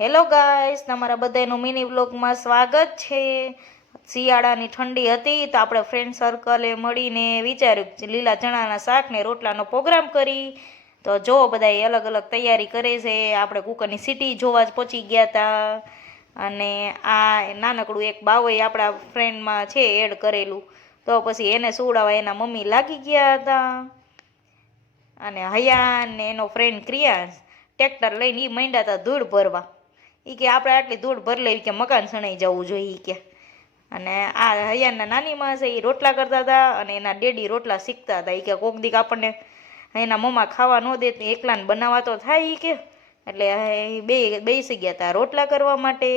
Hello guys, તમારા બધાનું mini વ્લોગમાં સ્વાગત છે। શિયાળાની ઠંડી હતી તો આપણે ફ્રેન્ડ સર્કલે મળીને વિચાર્યું લીલા ચણાના શાક ને રોટલાનો પ્રોગ્રામ કરી। તો જો બધાય અલગ અલગ તૈયારી કરે છે। આપણે કુકરની સીટી જોવા જ પહોંચી ગયા હતા અને આ નાનકડું એક બાવોય આપણા ફ્રેન્ડમાં છે એડ કરેલું, તો પછી એને સુવડાવવા એના મમ્મી લાગી ગયા હતા અને હયાન ને એનો ફ્રેન્ડ ક્રિયાંશ ટ્રેક્ટર લઈને એ માંડ્યા હતા ધૂળ ભરવા। એ કે આપણે આટલી ધૂળ ભર લેવી કે મકાન સણાઈ જવું જોઈએ કે। અને આ હયાનના નાની માં છે એ રોટલા કરતા હતા અને એના ડેડી રોટલા શીખતા હતા। એ કે કોક દીક આપણને એના મમ્મા ખાવા ન દે એકલાને બનાવવા તો થાય કે, એટલે બેસી ગયા હતા રોટલા કરવા માટે।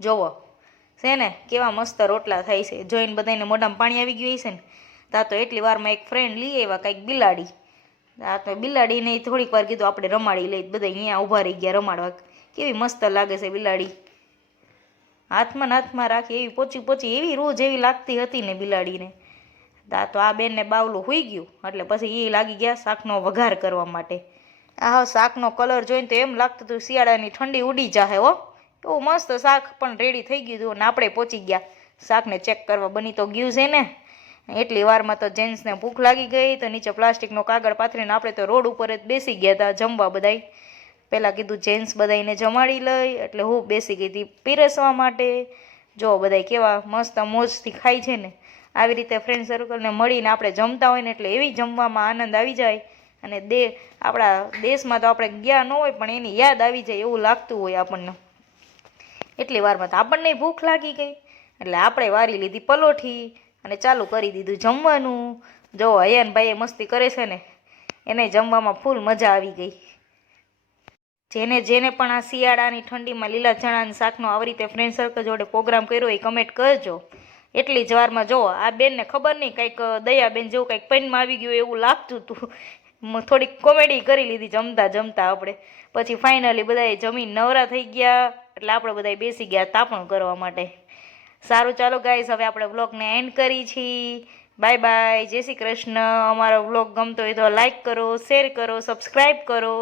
જોવો છે ને કેવા મસ્ત રોટલા થાય છે, જોઈને બધાને મોઢામાં પાણી આવી ગયું છે ને। તા તો એટલી વારમાં એક ફ્રેન્ડ લઈ આવ્યા કંઈક બિલાડી। આ તો બિલાડીને થોડીક વાર કીધું આપણે રમાડી લઈ, બધા અહીંયા ઊભા રહી ગયા રમાડવા। કેવી મસ્ત લાગે છે બિલાડી, હાથમાં રાખી એવી પોચી પોચી એવી રૂ જેવી લાગતી હતી ને બિલાડીને। તો આ બેનને બાવલું હુઈ ગયું એટલે પછી એ લાગી ગયા શાકનો વઘાર કરવા માટે। આ શાકનો કલર જોઈને તો એમ લાગતું હતું શિયાળાની ઠંડી ઉડી જાહે હો, એવું મસ્ત શાક પણ રેડી થઈ ગયું હતું અને આપણે પહોંચી ગયા શાકને ચેક કરવા। બની તો ગયું છે ને। એટલી વારમાં તો જેન્ટ્સને ભૂખ લાગી ગઈ તો નીચે પ્લાસ્ટિકનો કાગળ પાથરીને આપણે તો રોડ ઉપર જ બેસી ગયા હતા જમવા બધાય। પહેલાં કીધું જેન્ટ્સ બધાને જમાડી લઈ એટલે હું બેસી ગઈ હતી પીરસવા માટે। જો બધાય કેવા મસ્ત મોજથી ખાય છે ને। આવી રીતે ફ્રેન્ડ સર્કલને મળીને આપણે જમતા હોય ને એટલે એવી જમવામાં આનંદ આવી જાય અને આપણા દેશમાં તો આપણે ગયા ન હોય પણ એની યાદ આવી જાય એવું લાગતું હોય આપણને। એટલી વારમાં તો આપણને ભૂખ લાગી ગઈ એટલે આપણે વારી લીધી પલોઠી અને ચાલુ કરી દીધું જમવાનું। જો હયાનભાઈ મસ્તી કરે છે ને, એને જમવામાં ફૂલ મજા આવી ગઈ। જેને પણ આ શિયાળાની ઠંડીમાં લીલા ચણાના શાકનો આવી રીતે ફ્રેન્ડ સર્કલ જોડે પ્રોગ્રામ કર્યો એ કમેન્ટ કરજો। એટલી જ વારમાં જો આ બેનને ખબર નહીં કંઈક દયાબેન જેવું કંઈક પૈનમાં આવી ગયું એવું લાગતું હતું, થોડીક કોમેડી કરી લીધી જમતા જમતા આપણે। પછી ફાઇનલી બધાએ જમીન નવરા થઈ ગયા એટલે આપણે બધાએ બેસી ગયા તાપણું કરવા માટે। સારું ચાલો ગાઈસ, હવે આપણે વ્લોગને એન્ડ કરી છીએ। બાય બાય, જય શ્રી કૃષ્ણ। અમારો વ્લોગ ગમતો હોય તો લાઈક કરો, શેર કરો, સબસ્ક્રાઈબ કરો।